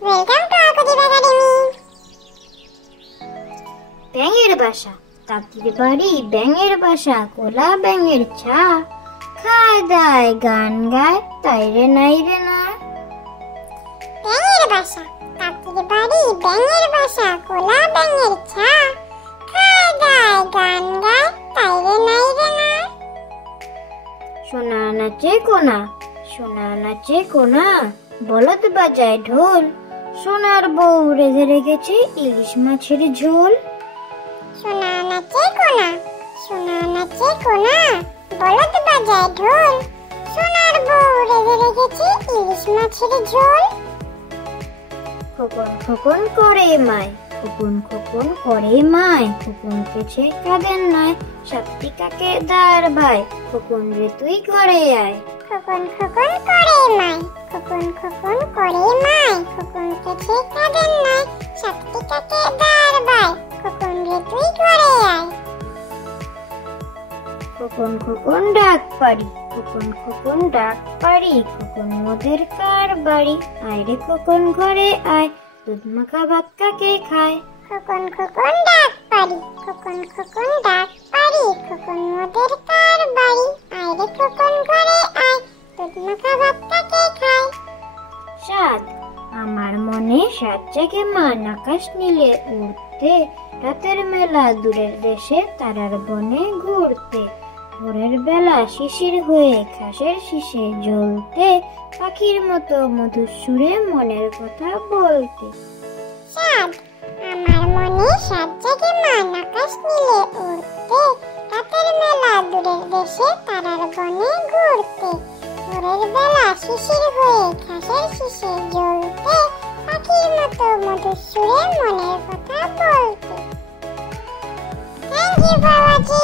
Welcome to Arshdeep academy. ব্যাঙের বাসা, তাঁতির বাড়ি ব্যাঙের বাসা, কোলা ব্যাঙের ছা, খায় দায় গান গায়, তাই রে নাই রে না। ব্যাঙের বাসা, তাঁতির বাড়ি ব্যাঙের বাসা, কোলা ব্যাঙের ছা, খায় দায় গান গায়, তাই রে নাই রে না। সোনা নাচে কোনা, সোনা নাচে কোনা, বলদ বাজায় ঢোল, সোনার বউ রেঁধে রেখেছে ইলিশ মাছের ঝোল। সোনা নাচে কোনা, সোনা নাচে কোনা, বলদ বাজায় ঢোল, সোনার বউ রেঁধে রেখেছে ইলিশ মাছের ঝোল। খোকন খোকন করে মায়, খোকন খোকন করে মায়, খোকন পেছে কাঁদেন নাই, সাতটি কাকে দাঁড় ভাই, খোকন রে তুই ঘরে আয়। খোকন খোকন করে মাই, খোকন খোকন করে মাই, খোকন পেছে কাঁদেন নাই, সাতটি কাকে দাঁড় বাই, খোকন রে তুই ঘরে আয়। খোকন খোকন ডাক পারি, খোকন খোকন ডাক পারি, খোকন মোদের কার বাড়ি, আয় রে খোকন ঘরে আয়, দুধ মাখা ভাত কাকে খায়। খোকন খোকন ডাক পারি, খোকন খোকন ডাক পারি, খোকন মোদের কার বাড়ি, আয় রে খোকন ঘরে আয়, দুধ মাখা ভাত কাকে খায়। সাত আমার মনে সাত জাগে মান, আকাশ নীলে উড়তে, রাতের মেলা দূরের দেশে তারার বনে ঘুরতে, ভোরের বেলা শিশির হয়ে ঘাসের শীষে জ্বলতে, পাখির মতো মধুর সুরে মনের কথা বলতে। সাত আমার মনে সাত জাগে মান, আকাশ নীলে উড়তে, রাতের মেলা দূরের দেশে তারার বনে ঘুরতে, ভোরের বেলা শিশির হয়ে ঘাসের শীষে জ্বলতে, পাখির মতো মধুর সুরে মনের কথা বলতে। Thank you for watching.